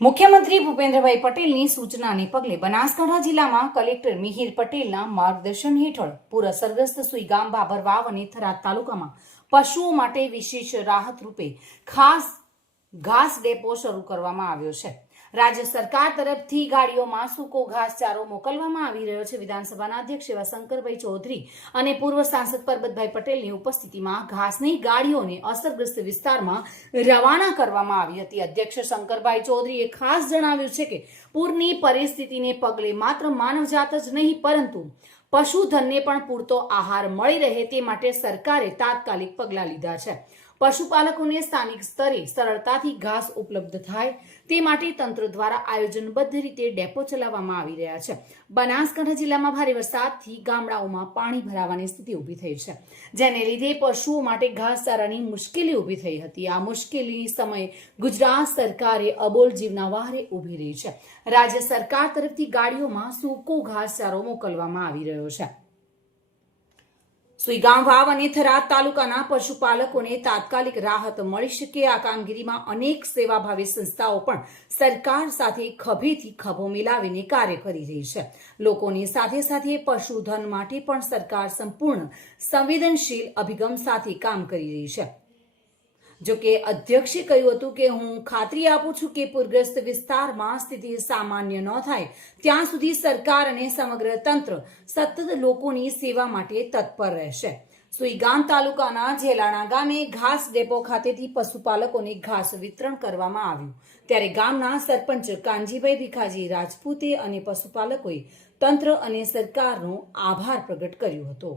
મુખ્યમંત્રી ભૂપેન્દ્રભાઈ પટેલની સૂચનાને પગલે બનાસકાંઠા જિલ્લામાં કલેક્ટર મિહિર પટેલના માર્ગદર્શન હેઠળ પૂર અસરગ્રસ્ત સુઈગામ, બાબરવાવ અને થરાદ તાલુકામાં પશુઓ માટે વિશેષ રાહત રૂપે ખાસ ઘાસ ડેપો શરૂ કરવામાં આવ્યો છે. રાજ્ય સરકાર તરફથી ગાડીઓમાં સૂકો ઘાસચારો મોકલવામાં આવી રહ્યો છે. વિધાનસભાના અધ્યક્ષ એવા શંકરભાઈ ચૌધરી અને પૂર્વ સાંસદ પરબતભાઈ પટેલની ઉપસ્થિતિમાં ઘાસની ગાડીઓને અસરગ્રસ્ત વિસ્તારમાં રવાના કરવામાં આવી હતી. અધ્યક્ષ શંકરભાઈ ચૌધરીએ ખાસ જણાવ્યું છે કે પૂરની પરિસ્થિતિને પગલે માત્ર માનવજાત જ નહીં પરંતુ પશુધનને પણ પૂરતો આહાર મળી રહે તે માટે સરકારે તાત્કાલિક પગલાં લીધા છે. પશુપાલકોને સ્થાનિક સ્તરે સરળતાથી ઘાસ ઉપલબ્ધ થાય તે માટે તંત્ર દ્વારા આયોજનબદ્ધ રીતે ડેપો ચલાવવામાં આવી રહ્યા છે. બનાસકાંઠા જિલ્લામાં ભારે વરસાદથી ગામડાઓમાં પાણી ભરાવાની સ્થિતિ ઊભી થઈ છે, જેને લીધે પશુઓ માટે ઘાસચારાની મુશ્કેલી ઊભી થઈ હતી. આ મુશ્કેલી સમયે ગુજરાત સરકારે અબોલ જીવના વહારે ઊભી રહી છે. રાજ્ય સરકાર તરફથી ગાડીઓમાં સૂકો ઘાસચારો મોકલવામાં આવી રહ્યો છે. સુઈગામ, વાવ અને થરાદ તાલુકાના પશુપાલકોને તાત્કાલિક રાહત મળી શકે આ કામગીરીમાં અનેક સેવાભાવી સંસ્થાઓ પણ સરકાર સાથે ખભેથી ખભો મિલાવીને કાર્ય કરી રહી છે. લોકોની સાથે સાથે પશુધન માટે પણ સરકાર સંપૂર્ણ સંવેદનશીલ અભિગમ સાથે કામ કરી રહી છે. જોકે અધ્યક્ષે કહ્યું હતું કે હું ખાતરી આપું છું કે પૂરગ્રસ્ત વિસ્તારમાં સ્થિતિ સામાન્ય ન થાય ત્યાં સુધી સરકાર અને સમગ્ર તંત્ર સતત લોકોની સેવા માટે તત્પર રહેશે. સુઈગામ તાલુકાના જેલાણા ગામે ઘાસ ડેપો ખાતેથી પશુપાલકોને ઘાસ વિતરણ કરવામાં આવ્યું ત્યારે ગામના સરપંચ કાનજીભાઈ ભીખાજી રાજપૂતે અને પશુપાલકોએ તંત્ર અને સરકારનો આભાર પ્રગટ કર્યો હતો.